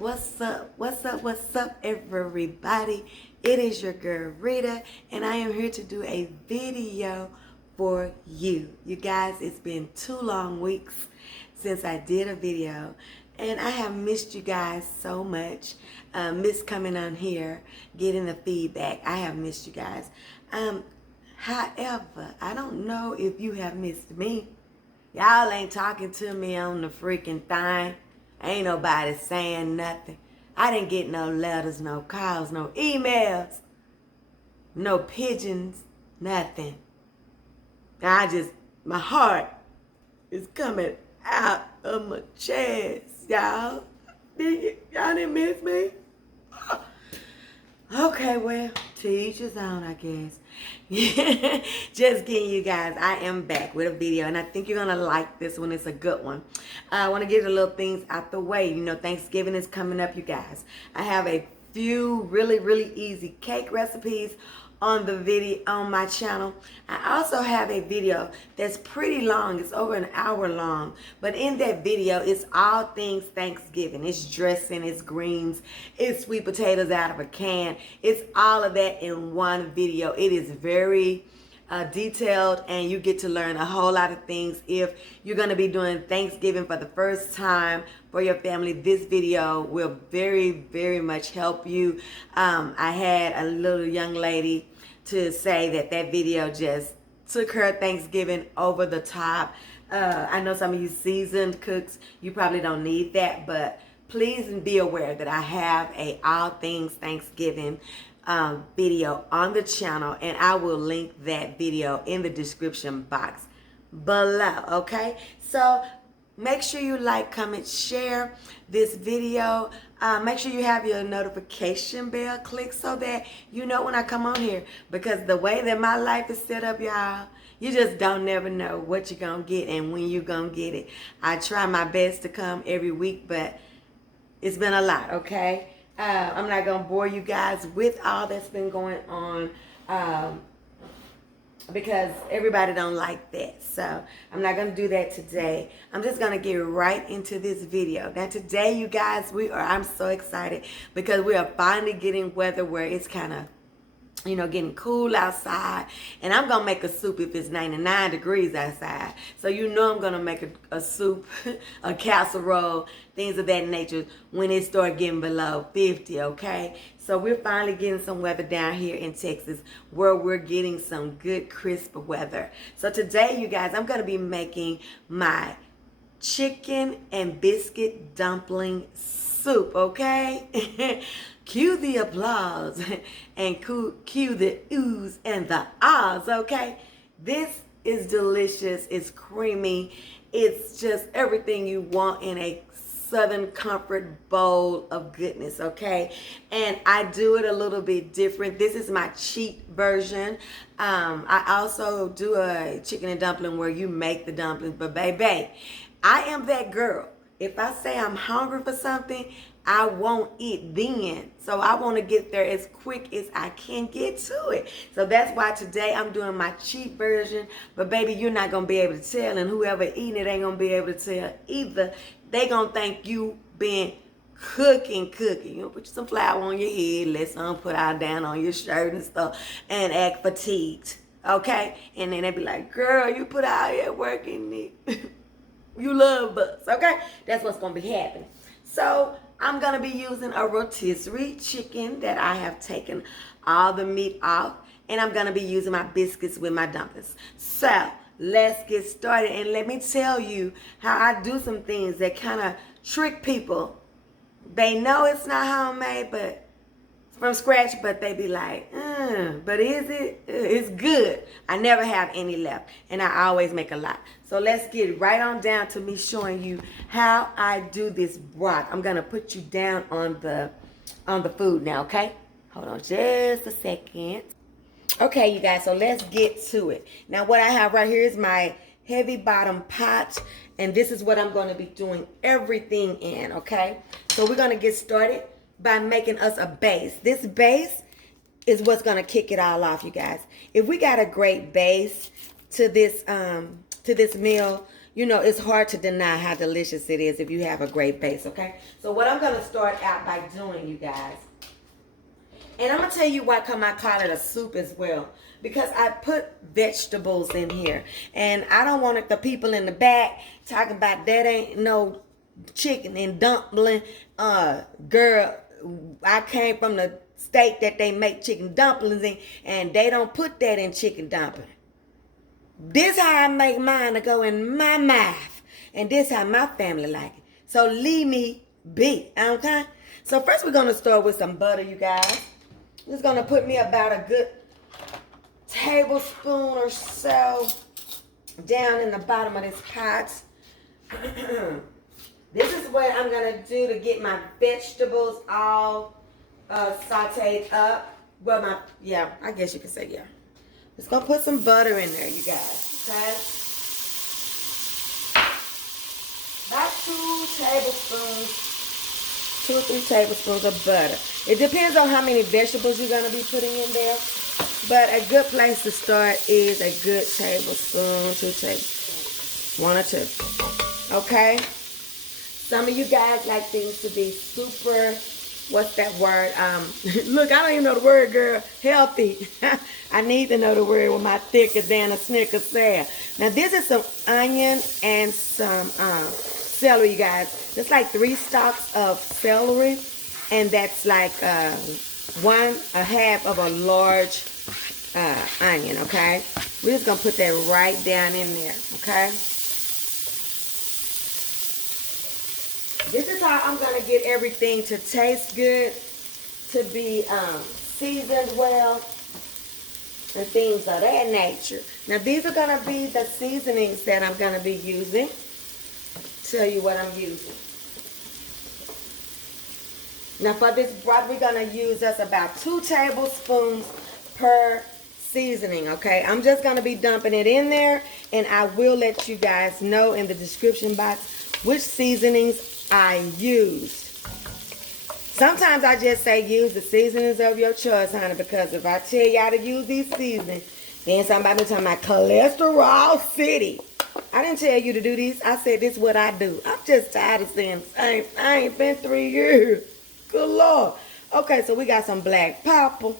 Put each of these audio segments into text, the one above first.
What's up? What's up? What's up, everybody? It is your girl Rita, and I am here to do a video for you. You guys, it's been 2 long weeks since I did a video, and I have missed you guys so much. Missed coming on here, getting the feedback. I have missed you guys. However, I don't know if you have missed me. Y'all ain't talking to me on the freaking thing. Ain't nobody saying nothing. I didn't get no letters, no calls, no emails, no pigeons, nothing. My heart is coming out of my chest, y'all. Y'all didn't miss me? Okay, well, to each his own, I guess. Just kidding, you guys. I am back with a video, and I think you're going to like this one. It's a good one. I want to get the little things out the way. You know, Thanksgiving is coming up, you guys. I have a few really easy cake recipes on the video on my channel. I also have a video that's pretty long. It's over an hour long, but in that video it's all things Thanksgiving. It's dressing, it's greens, it's sweet potatoes out of a can. It's all of that in one video. It is very detailed, and you get to learn a whole lot of things. If you're going to be doing Thanksgiving for the first time for your family, this video will very much help you. I had a little young lady to say that video just took her Thanksgiving over the top. I know some of you seasoned cooks, you probably don't need that, but please be aware that I have a all things Thanksgiving video on the channel, and I will link that video in the description box below. Okay, so make sure you like, comment, share this video. Make sure you have your notification bell clicked so that you know when I come on here, because the way that my life is set up, y'all, you just don't never know what you're gonna get and when you're gonna get it. I try my best to come every week, but it's been a lot. Okay, I'm not gonna bore you guys with all that's been going on, because everybody don't like that. So I'm not gonna do that today. I'm just gonna get right into this video. Now today, you guys, I'm so excited because we are finally getting weather where it's kind of, you know, getting cool outside, and I'm gonna make a soup if it's 99 degrees outside. So you know I'm gonna make a soup, a casserole, things of that nature when it start getting below 50. Okay, so we're finally getting some weather down here in Texas where we're getting some good crisp weather. So today, you guys, I'm gonna be making my chicken and biscuit dumpling soup. Okay. Cue the applause and cue the oohs and the ahs, okay? This is delicious. It's creamy. It's just everything you want in a Southern comfort bowl of goodness, okay? And I do it a little bit different. This is my cheat version. I also do a chicken and dumpling where you make the dumplings, but baby, I am that girl. If I say I'm hungry for something, I won't eat then. So I want to get there as quick as I can get to it. So that's why today I'm doing my cheap version. But baby, you're not going to be able to tell. And whoever eating it ain't going to be able to tell either. They going to think you been cooking. You know, put some flour on your head, let some put out down on your shirt and stuff, and act fatigued. Okay? And then they be like, girl, you put out here working it. You love bus. Okay? That's what's going to be happening. So I'm going to be using a rotisserie chicken that I have taken all the meat off. And I'm going to be using my biscuits with my dumplings. So let's get started. And let me tell you how I do some things that kind of trick people. They know it's not homemade, but from scratch, but they be like, but is it? It's good. I never have any left, and I always make a lot. So let's get right on down to me showing you how I do this broth. I'm gonna put you down on the food now, okay? Hold on just a second. Okay, you guys, so let's get to it. Now what I have right here is my heavy bottom pot, and this is what I'm gonna be doing everything in, okay? So we're gonna get started by making us a base. This base is what's gonna kick it all off, you guys. If we got a great base to this meal, you know, it's hard to deny how delicious it is if you have a great base, okay? So what I'm going to start out by doing, you guys, and I'm going to tell you why come I call it a soup as well. Because I put vegetables in here. And I don't want the people in the back talking about that ain't no chicken and dumpling. Girl, I came from the state that they make chicken dumplings in, and they don't put that in chicken dumpling. This how I make mine to go in my mouth. And this how my family like it. So leave me be, okay? So first we're going to start with some butter, you guys. This is going to put me about a good tablespoon or so down in the bottom of this pot. This is what I'm going to do to get my vegetables all sauteed up. Well, I guess you could say, yeah. Just going to put some butter in there, you guys, okay? About 2 or 3 tablespoons of butter. It depends on how many vegetables you're going to be putting in there. But a good place to start is a good tablespoon, 2 tablespoons, 1 or 2. Okay? Some of you guys like things to be super, what's that word? Look, I don't even know the word, girl. Healthy. I need to know the word with my thicker than a Snickers there. Now, this is some onion and some celery, you guys. That's like 3 stalks of celery. And that's like 1/2 of a large onion, okay? We're just going to put that right down in there, okay? This is how I'm going to get everything to taste good, to be seasoned well, and things of that nature. Now, these are going to be the seasonings that I'm going to be using. Tell you what I'm using. Now, for this broth, we're going to use us about 2 tablespoons per seasoning, okay? I'm just going to be dumping it in there, and I will let you guys know in the description box which seasonings I used. Sometimes I just say use the seasonings of your choice, honey, because if I tell y'all to use these seasonings, then somebody be talking about cholesterol city. I didn't tell you to do these. I said this is what I do. I'm just tired of saying I ain't been 3 years. Good Lord. Okay, so we got some black pepper.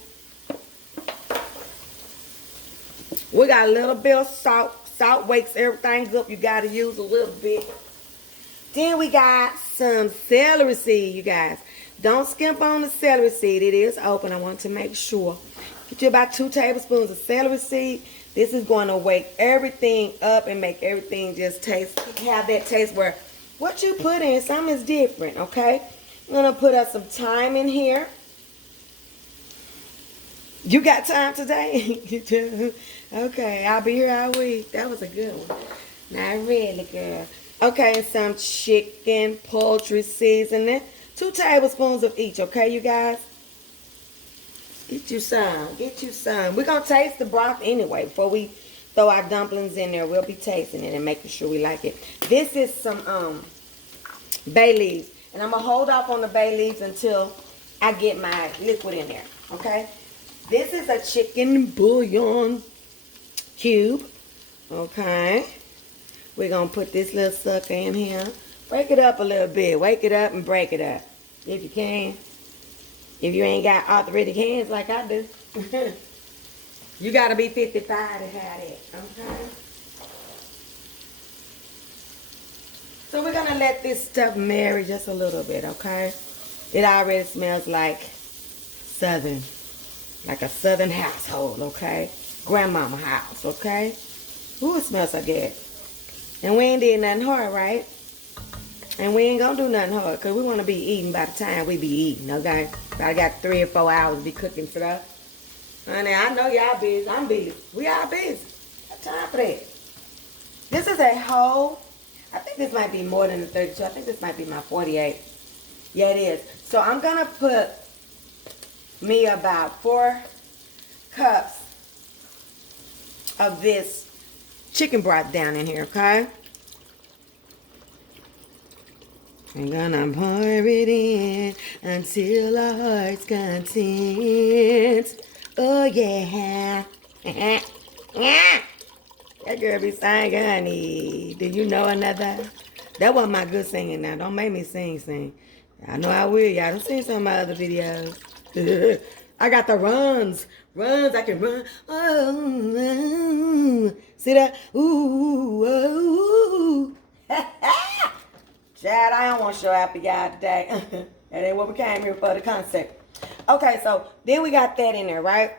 We got a little bit of salt. Salt wakes everything up. You got to use a little bit. Then we got some celery seed, you guys. Don't skimp on the celery seed. It is open. I want to make sure. Get you about 2 tablespoons of celery seed. This is going to wake everything up and make everything just have that taste where what you put in, something is different, okay? I'm going to put up some thyme in here. You got time today? Okay, I'll be here all week. That was a good one. Not really, girl. Okay, and some chicken, poultry seasoning. 2 tablespoons of each, okay, you guys? Get you some. Get you some. We're going to taste the broth anyway. Before we throw our dumplings in there, we'll be tasting it and making sure we like it. This is some bay leaves. And I'm going to hold off on the bay leaves until I get my liquid in there, okay? This is a chicken bouillon cube, okay? We're going to put this little sucker in here. Break it up a little bit. Wake it up and break it up if you can. If you ain't got arthritic hands like I do. You got to be 55 to have it, okay? So we're going to let this stuff marry just a little bit, okay? It already smells like southern. Like a southern household, okay? Grandmama house, okay? Ooh, it smells so good. And we ain't did nothing hard, right? And we ain't gonna do nothing hard because we want to be eating by the time we be eating, okay? I got 3 or 4 hours to be cooking stuff. Honey, I know y'all busy. I'm busy. We all busy. Got time for that. This is a whole, I think this might be more than the 32. I think this might be my 48. Yeah, it is. So I'm gonna put me about 4 cups of this chicken broth down in here, okay? I'm gonna pour it in until our heart's content. Oh yeah. That's That girl be singing, honey. Do you know another? That wasn't my good singing now. Don't make me sing. I know I will. Y'all done seen some of my other videos. I got the runs. I can run. Oh, see that? Ooh, ooh. Chad, I don't want to show out for y'all today. That ain't what we came here for, the concept. Okay, so then we got that in there, right?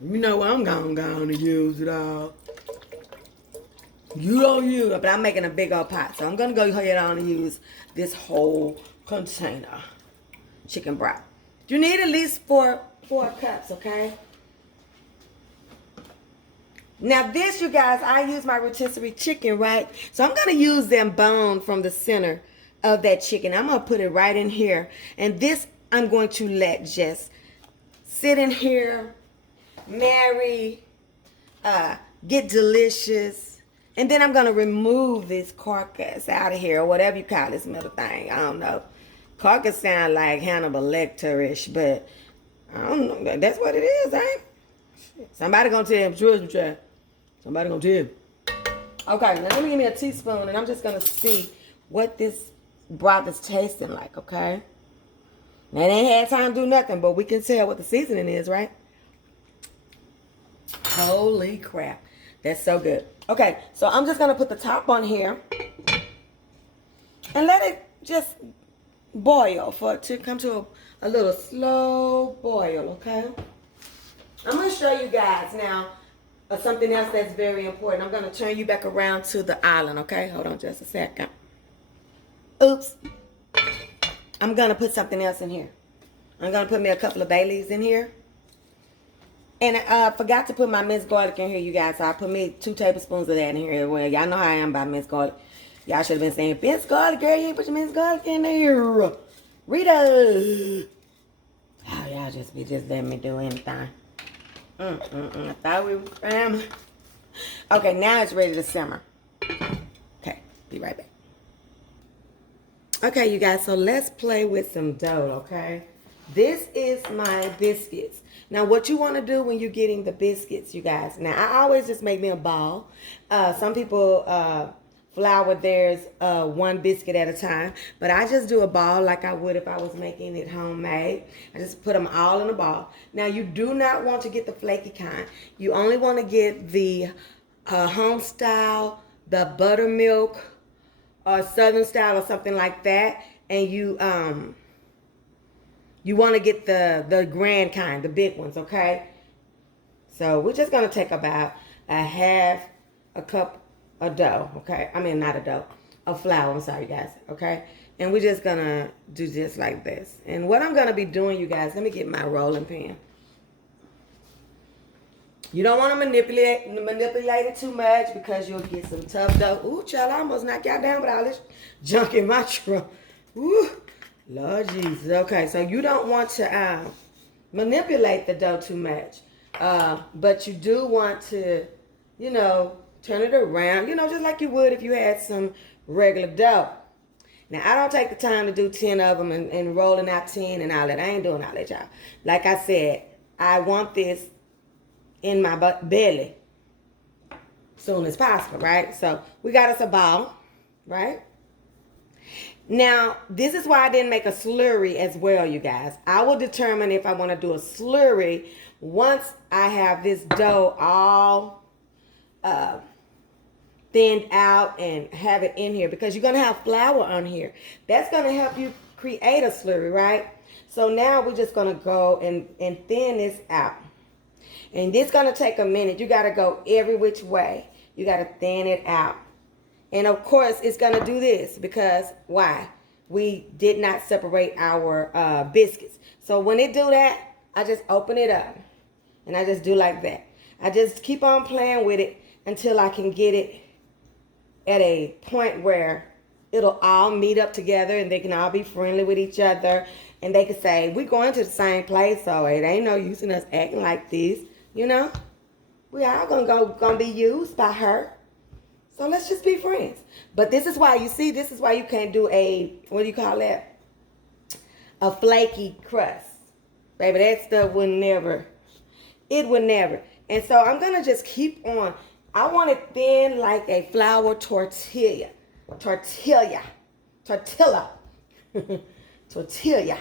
You know what? I'm going to use it all. You don't use it, but I'm making a big old pot. So I'm going to go ahead on and use this whole container. Chicken broth. You need at least four cups, okay? Now this, you guys, I use my rotisserie chicken, right? So I'm going to use them bone from the center of that chicken. I'm going to put it right in here. And this I'm going to let just sit in here, marry, get delicious. And then I'm going to remove this carcass out of here, or whatever you call this middle thing. I don't know. Carcass sound like Hannibal Lecter-ish, but I don't know. That's what it is, ain't it? Somebody going to tell him. Trust me, child. Somebody going to tell him. Okay, now let me give me a teaspoon, and I'm just going to see what this broth is tasting like, okay? Now, they ain't had time to do nothing, but we can tell what the seasoning is, right? Holy crap. That's so good. Okay, so I'm just going to put the top on here and let it just boil for it to come to a little slow boil, okay? I'm going to show you guys now something else that's very important. I'm going to turn you back around to the island, okay? Hold on just a second. Oops. I'm going to put something else in here. I'm going to put me a couple of bay leaves in here. And I forgot to put my minced garlic in here, you guys. So I put me 2 tablespoons of that in here. Well, y'all know how I am about minced garlic. Y'all should have been saying, minced garlic, girl, you ain't put your minced garlic in there. Rita. Oh, y'all just letting me do anything. I thought we were family. Okay, now it's ready to simmer. Okay, be right back. Okay, you guys, so let's play with some dough, okay? This is my biscuits. Now, what you want to do when you're getting the biscuits, you guys. Now, I always just make me a ball. Some people flour theirs 1 biscuit at a time. But I just do a ball like I would if I was making it homemade. I just put them all in a ball. Now, you do not want to get the flaky kind. You only want to get the home style, the buttermilk, or southern style or something like that. And you want to get the grand kind, the big ones, okay? So we're just going to take about a cup of dough, okay? I mean, not a dough, of flour, I'm sorry, guys, okay? And we're just going to do just like this. And what I'm going to be doing, you guys, let me get my rolling pin. You don't want to manipulate it too much because you'll get some tough dough. Ooh, child, I almost knocked y'all down with all this junk in my trunk. Ooh. Lord Jesus. Okay, so you don't want to manipulate the dough too much. But you do want to, turn it around, just like you would if you had some regular dough. Now, I don't take the time to do 10 of them and rolling out 10 and all that. I ain't doing all that, y'all. Like I said, I want this in my belly soon as possible, right? So we got us a ball, right? Now, this is why I didn't make a slurry as well, you guys. I will determine if I want to do a slurry once I have this dough all thinned out and have it in here, because you're going to have flour on here. That's going to help you create a slurry, right? So now we're just going to go and thin this out. And this is going to take a minute. You got to go every which way. You got to thin it out. And of course, it's going to do this because why? We did not separate our biscuits. So when it do that, I just open it up. And I just do like that. I just keep on playing with it until I can get it at a point where it'll all meet up together and they can all be friendly with each other. And they can say, we're going to the same place, so it ain't no use in us acting like this. We all gonna be used by her. So let's just be friends. But this is why, this is why you can't do a flaky crust. Baby, that stuff would never And so I'm going to just keep on. I want it thin like a flour tortilla. Tortilla. Tortilla. Tortilla.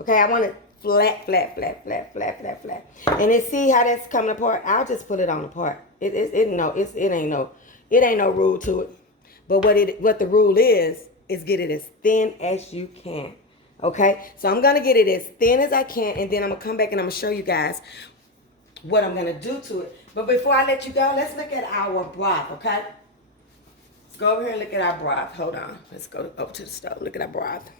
Okay, I want it flat, flat, flat, flat, flat, flat, flat. And then see how that's coming apart? I'll just put it on apart. It ain't no rule to it. But what the rule is get it as thin as you can. Okay? So I'm gonna get it as thin as I can, and then I'm gonna come back and I'm gonna show you guys what I'm gonna do to it. But before I let you go, let's look at our broth, okay? Let's go over here and look at our broth. Hold on. Let's go over to the stove. Look at our broth.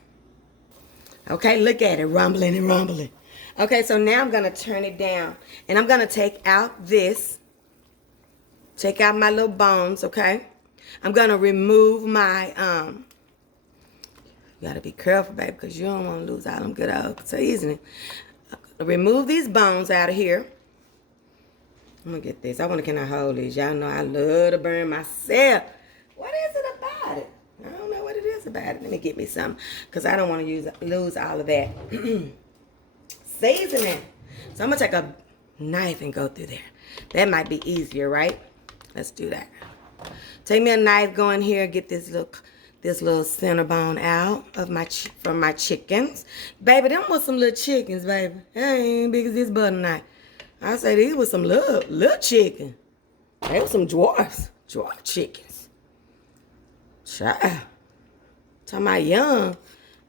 Okay, look at it, rumbling and rumbling. Okay, so now I'm gonna turn it down, and I'm gonna take out my little bones, okay? I'm gonna remove my, you gotta be careful, baby, because you don't want to lose all them good old seasoning. Remove these bones out of here. I'm gonna get this. Can I hold these? Y'all know I love to burn myself. What is it about it? I don't know what it is about it. Let me get me some, because I don't want to lose all of that seasoning. So I'm gonna take a knife and go through there. That might be easier, right? Let's do that. Take me a knife, go in here, get this little center bone out of from my chickens. Baby, them was some little chickens, baby. They ain't big as this butter knife. I say these was some little chicken. They were some dwarf chickens. Child. Talking about young.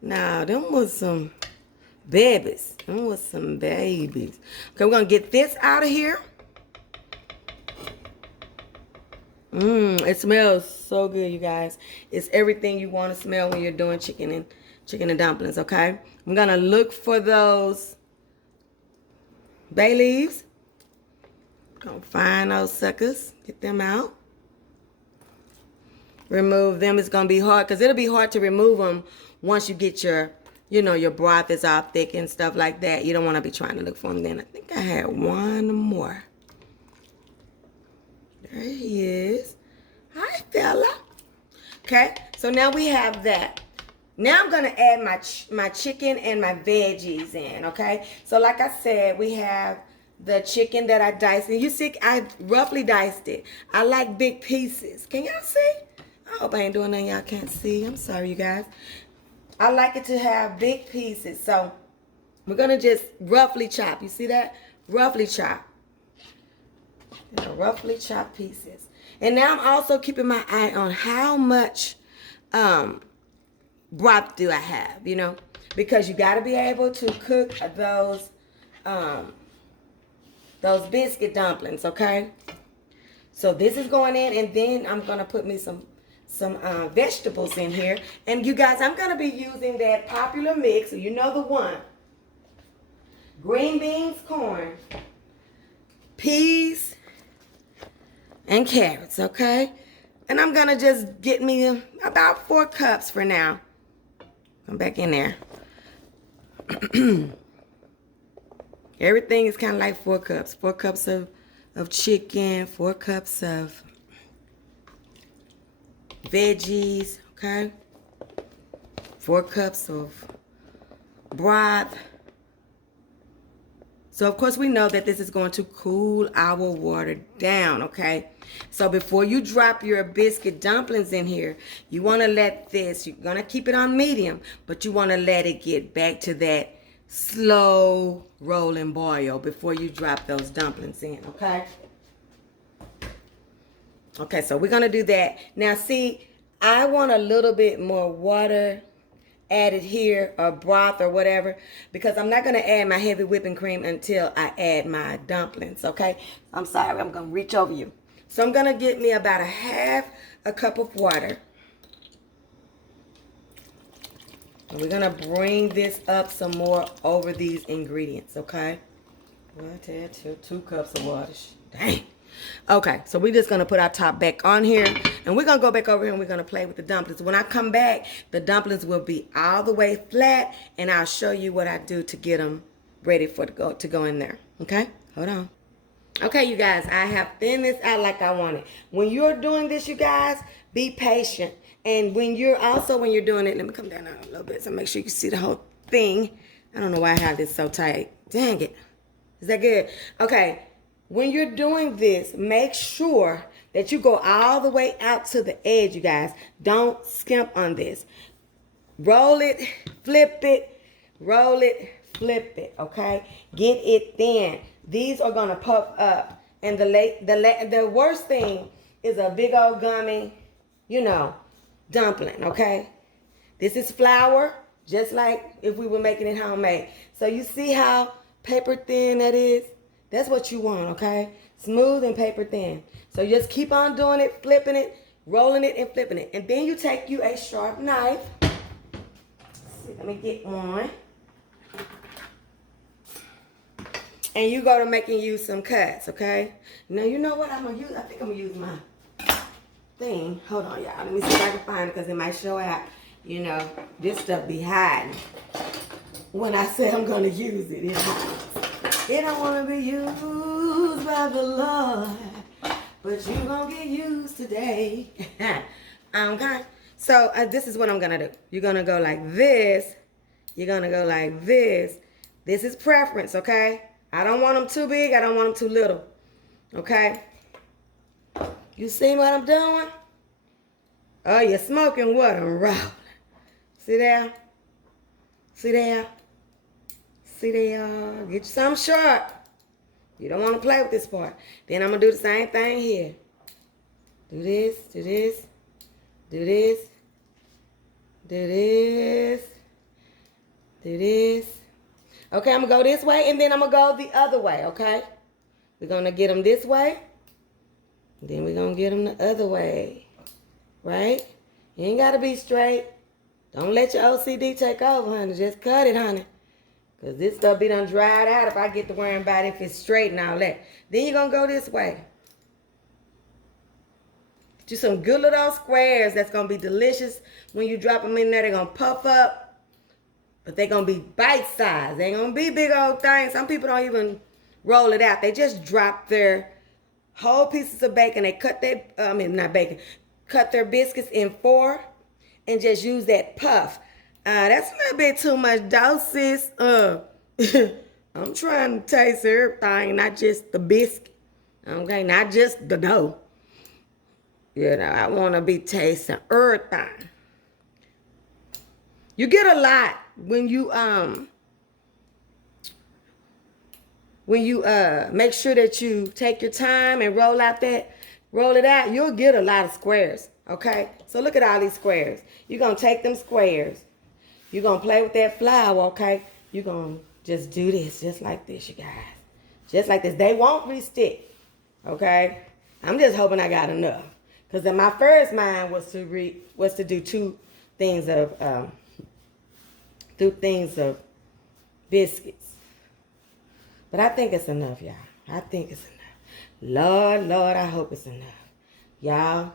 Nah, them was some babies. Them was some babies. Okay, we're gonna get this out of here. It smells so good, you guys. It's everything you want to smell when you're doing chicken and dumplings, okay? I'm going to look for those bay leaves. Gonna find those suckers. Get them out. Remove them. It's going to be hard because it'll be hard to remove them once you get your broth is all thick and stuff like that. You don't want to be trying to look for them then. I think I had one more. There he is. Hi, fella. Okay, so now we have that. Now I'm going to add my chicken and my veggies in, okay? So like I said, we have the chicken that I diced. And you see, I roughly diced it. I like big pieces. Can y'all see? I hope I ain't doing nothing y'all can't see. I'm sorry, you guys. I like it to have big pieces. So we're going to just roughly chop. You see that? Roughly chop. Roughly chopped pieces. And now I'm also keeping my eye on how much broth do I have, because you got to be able to cook those biscuit dumplings, okay? So this is going in, and then I'm going to put me some vegetables in here. And you guys, I'm going to be using that popular mix, so you know the one. Green beans, corn, peas, and carrots, okay? And I'm gonna just get me about 4 cups for now. Come back in there. Everything is kind of like 4 cups. 4 cups of chicken, 4 cups of veggies, okay? 4 cups of broth. So, of course, we know that this is going to cool our water down, okay? So, before you drop your biscuit dumplings in here, you want to let this, you're going to keep it on medium, but you want to let it get back to that slow rolling boil before you drop those dumplings in, okay? Okay, so we're going to do that. Now, see, I want a little bit more water added here, or broth or whatever, because I'm not going to add my heavy whipping cream until I add my dumplings, okay? I'm sorry, I'm going to reach over you. So I'm going to get me about a cup of water. And we're going to bring this up some more over these ingredients, okay? 1, 2 cups of water. Dang. Okay, so we're just going to put our top back on here, and we're going to go back over here and we're going to play with the dumplings. When I come back, the dumplings will be all the way flat, and I'll show you what I do to get them ready to go in there. Okay, hold on. Okay, you guys, I have thinned this out like I want it. When you're doing this, you guys, be patient. And when you're doing it, let me come down a little bit so make sure you can see the whole thing. I don't know why I have this so tight. Dang it. Is that good? Okay. when you're doing this, make sure that you go all the way out to the edge, you guys. Don't skimp on this. Roll it, flip it, roll it, flip it, okay? Get it thin. These are gonna puff up. And the worst thing is a big old gummy, you know, dumpling, okay? This is flour, just like if we were making it homemade. So you see how paper thin that is? That's what you want, okay? Smooth and paper thin. So just keep on doing it, flipping it, rolling it, and flipping it. And then you take you a sharp knife. Let me get one. And you go to making you some cuts, okay? Now, you know what I'm going to use? I think I'm going to use my thing. Hold on, y'all. Let me see if I can find it because it might show out. You know, this stuff be hiding. When I say I'm going to use it, it hides. It don't want to be used by the Lord, but you going to get used today. Okay? So, this is what I'm going to do. You're going to go like this. You're going to go like this. This is preference, okay? I don't want them too big. I don't want them too little. Okay? You see what I'm doing? Oh, you're smoking what I'm rolling. See there? See there? See there? Get you something sharp. You don't want to play with this part. Then I'm going to do the same thing here. Do this, do this, do this, do this, do this. Okay, I'm going to go this way, and then I'm going to go the other way, okay? We're going to get them this way, then we're going to get them the other way, right? You ain't got to be straight. Don't let your OCD take over, honey. Just cut it, honey. Because this stuff be done dried out if I get to worrying about if it's straight and all that. Then you're going to go this way. Do some good little squares that's going to be delicious. When you drop them in there, they're going to puff up. But they're going to be bite-sized. They ain't going to be big old things. Some people don't even roll it out. They just drop their whole pieces of bacon. They cut their, not bacon, cut their biscuits in 4 and just use that puff. That's a little bit too much doses. I'm trying to taste everything, not just the biscuit. Okay, not just the dough. You know, I want to be tasting everything. You get a lot when you make sure that you take your time and roll it out. You'll get a lot of squares. Okay, so look at all these squares. You're gonna take them squares. You're gonna play with that flour. Okay, you're gonna just do this, just like this, you guys, just like this. They won't re-stick. Okay, I'm just hoping I got enough, because in my first mind was to do two things of biscuits. But I think it's enough, y'all. I think it's enough. Lord, I hope it's enough. Y'all,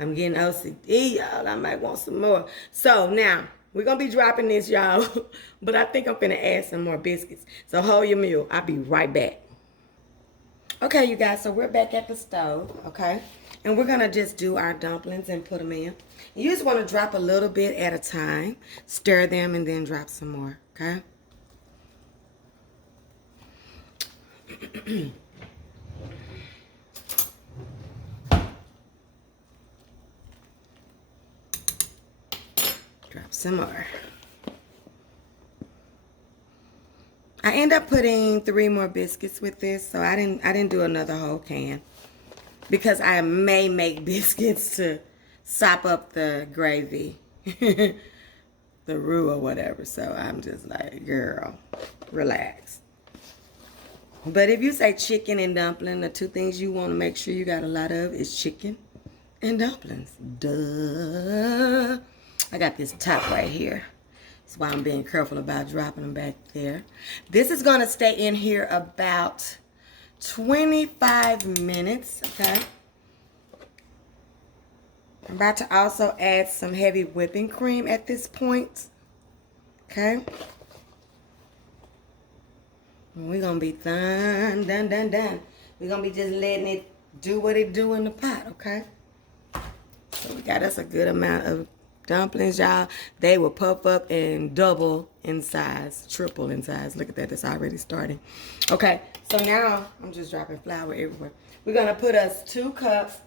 I'm getting OCD, y'all. I might want some more. So now, we're going to be dropping this, y'all. But I think I'm finna add some more biscuits. So hold your mule. I'll be right back. Okay, you guys. So we're back at the stove, okay? And we're going to just do our dumplings and put them in. You just want to drop a little bit at a time. Stir them and then drop some more, okay? Drop some more. I end up putting 3 more biscuits with this, so I didn't do another whole can, because I may make biscuits to sop up the gravy, the roux or whatever. So I'm just like, girl, relax. But if you say chicken and dumpling, the 2 things you want to make sure you got a lot of is chicken and dumplings. Duh. I got this top right here. That's why I'm being careful about dropping them back there. This is going to stay in here about 25 minutes, okay? I'm about to also add some heavy whipping cream at this point, okay? And we're going to be done. We're going to be just letting it do what it do in the pot, okay? So we got us a good amount of dumplings, y'all, they will puff up and double in size, triple in size. Look at that, it's already starting. Okay, so now I'm just dropping flour everywhere. We're gonna put us 2 cups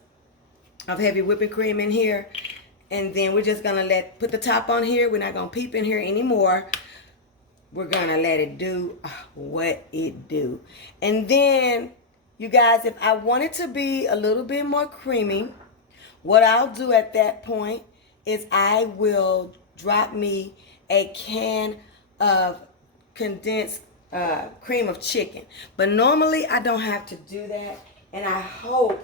of heavy whipping cream in here, and then we're just gonna put the top on here. We're not gonna peep in here anymore. We're gonna let it do what it do. And then, you guys, if I want it to be a little bit more creamy, what I'll do at that point is I will drop me a can of condensed cream of chicken. But normally I don't have to do that, and I hope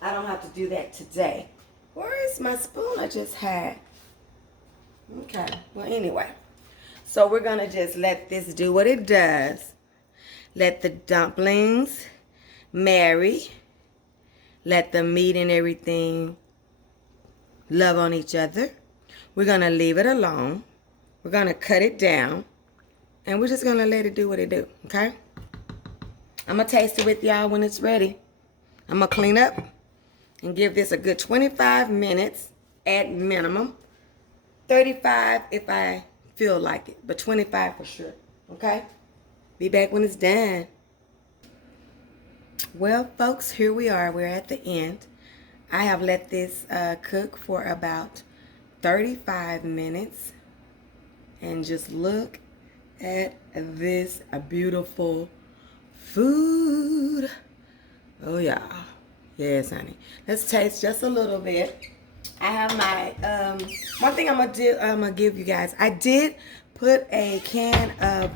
I don't have to do that today. Where is my spoon I just had? Okay, well anyway. So we're gonna just let this do what it does. Let the dumplings marry. Let the meat and everything love on each other. We're gonna leave it alone. We're gonna cut it down, and we're just gonna let it do what it do, okay? I'm gonna taste it with y'all when it's ready. I'm gonna clean up and give this a good 25 minutes at minimum. 35 if I feel like it, but 25 for sure, okay? Be back when it's done. Well, folks, here we are. We're at the end. I have let this cook for about 35 minutes. And just look at this beautiful food. Oh, yeah. Yes, honey. Let's taste just a little bit. I have my, one thing I'm gonna give you guys. I did put a can of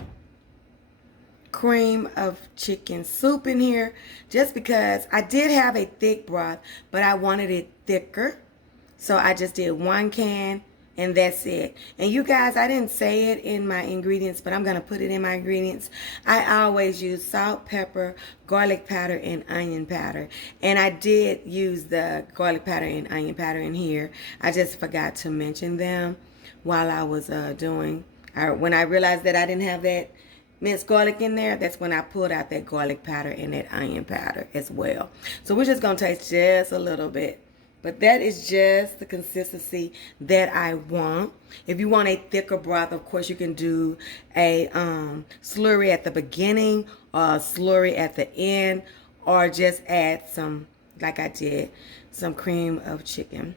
cream of chicken soup in here just because I did have a thick broth, but I wanted it thicker. So I just did 1 can, and that's it. And you guys, I didn't say it in my ingredients, but I'm going to put it in my ingredients. I always use salt, pepper, garlic powder, and onion powder. And I did use the garlic powder and onion powder in here. I just forgot to mention them while I was when I realized that I didn't have that minced garlic in there, that's when I pulled out that garlic powder and that onion powder as well. So we're just going to taste just a little bit. But that is just the consistency that I want. If you want a thicker broth, of course, you can do a slurry at the beginning or a slurry at the end, or just add some, like I did, some cream of chicken.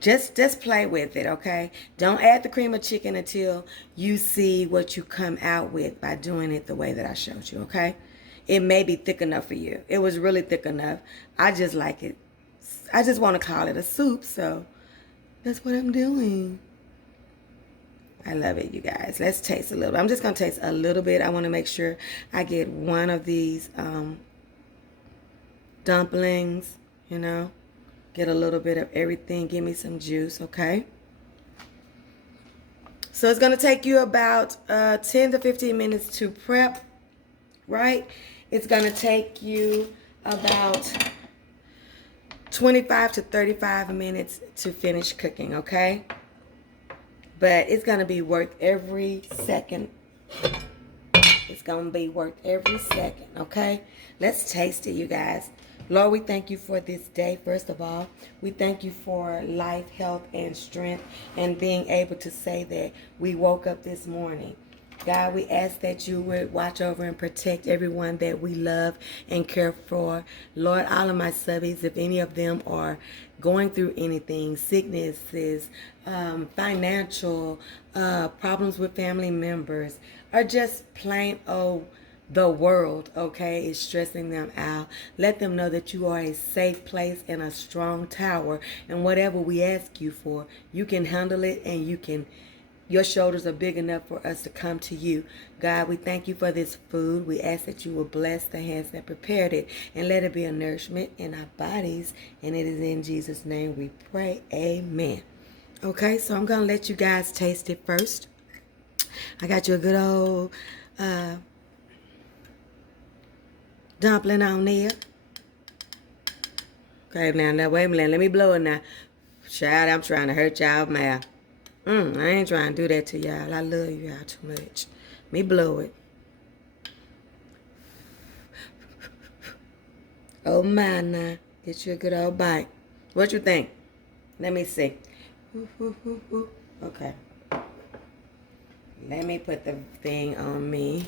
Just play with it, okay? Don't add the cream of chicken until you see what you come out with by doing it the way that I showed you, okay? It may be thick enough for you. It was really thick enough. I just like it. I just want to call it a soup, so that's what I'm doing. I love it, you guys. Let's taste a little. I'm just going to taste a little bit. I want to make sure I get one of these dumplings, you know. Get a little bit of everything. Give me some juice, okay? So it's going to take you about 10 to 15 minutes to prep, right? It's going to take you about 25 to 35 minutes to finish cooking, okay? But it's going to be worth every second. It's going to be worth every second, okay? Let's taste it, you guys. Lord, we thank you for this day, first of all. We thank you for life, health, and strength, and being able to say that we woke up this morning. God, we ask that you would watch over and protect everyone that we love and care for. Lord, all of my subbies, if any of them are going through anything, sicknesses, financial problems with family members, or just plain the world, okay, is stressing them out. Let them know that you are a safe place and a strong tower. And whatever we ask you for, you can handle it, and your shoulders are big enough for us to come to you. God, we thank you for this food. We ask that you will bless the hands that prepared it, and let it be a nourishment in our bodies. And it is in Jesus' name we pray. Amen. Okay, so I'm going to let you guys taste it first. I got you a good old dumpling on there. Okay, now wait a minute. Let me blow it now. Child, I'm trying to hurt y'all mouth. I ain't trying to do that to y'all. I love y'all too much. Me blow it. Oh my, now. Get you a good old bite. What you think? Let me see. Okay. Let me put the thing on me.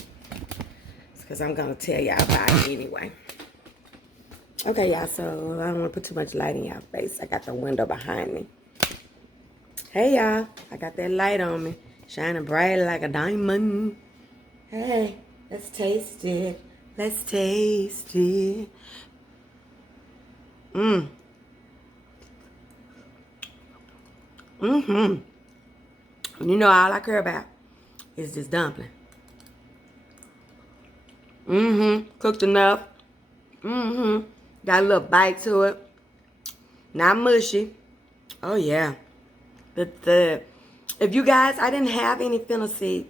Because I'm going to tell y'all about it anyway. Okay, y'all. So I don't want to put too much light in y'all face. I got the window behind me. Hey, y'all. I got that light on me. Shining bright like a diamond. Hey, let's taste it. Let's taste it. Mmm. Mm-hmm. You know, all I care about is this dumpling. Mm-hmm. Cooked enough. Mm-hmm. Got a little bite to it. Not mushy. Oh, yeah. If you guys, I didn't have any fennel seed.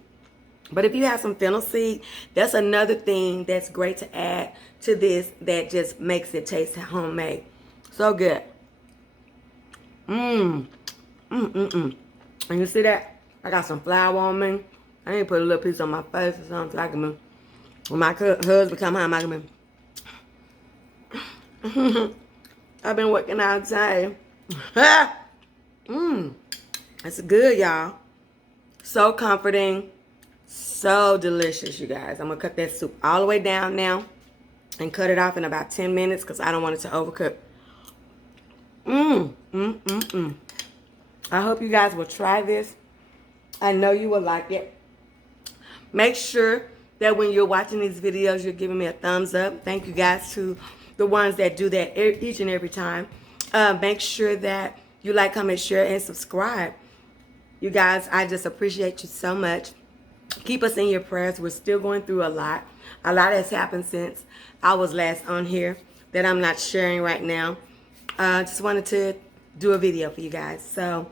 But if you have some fennel seed, that's another thing that's great to add to this that just makes it taste homemade. So good. And you see that? I got some flour on me. I need to put a little piece on my face or something so I can, when my husband come home, I can I've been working outside. It's good, y'all. So comforting. So delicious, you guys. I'm going to cut that soup all the way down now and cut it off in about 10 minutes because I don't want it to overcook. I hope you guys will try this. I know you will like it. Make sure that when you're watching these videos, you're giving me a thumbs up. Thank you guys to the ones that do that each and every time. Make sure that you like, comment, share, and subscribe. You guys, I just appreciate you so much. Keep us in your prayers. We're still going through a lot. A lot has happened since I was last on here that I'm not sharing right now. Just wanted to do a video for you guys. So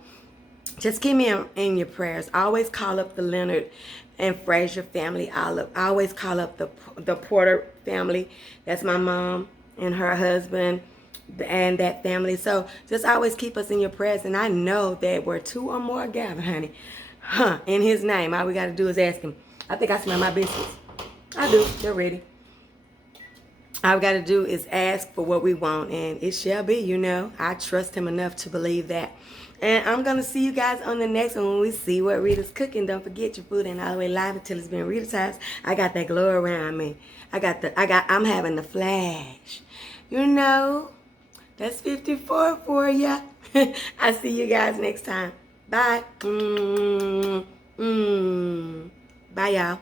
just keep me in your prayers. I always call up the Leonard and Frazier family. I always call up the Porter family. That's my mom and her husband and that family. So just always keep us in your prayers. And I know that where two or more gather, honey, in his name, all we got to do is ask him. I think I smell my biscuits. I do. They're ready. All we got to do is ask for what we want, and it shall be, you know. I trust him enough to believe that. And I'm going to see you guys on the next one when we see what Rita's cooking. Don't forget, your food ain't all the way live until it's been Rita's house. I got that glow around me. I'm having the flash. You know, that's 54 for ya. I'll see you guys next time. Bye. Bye, y'all.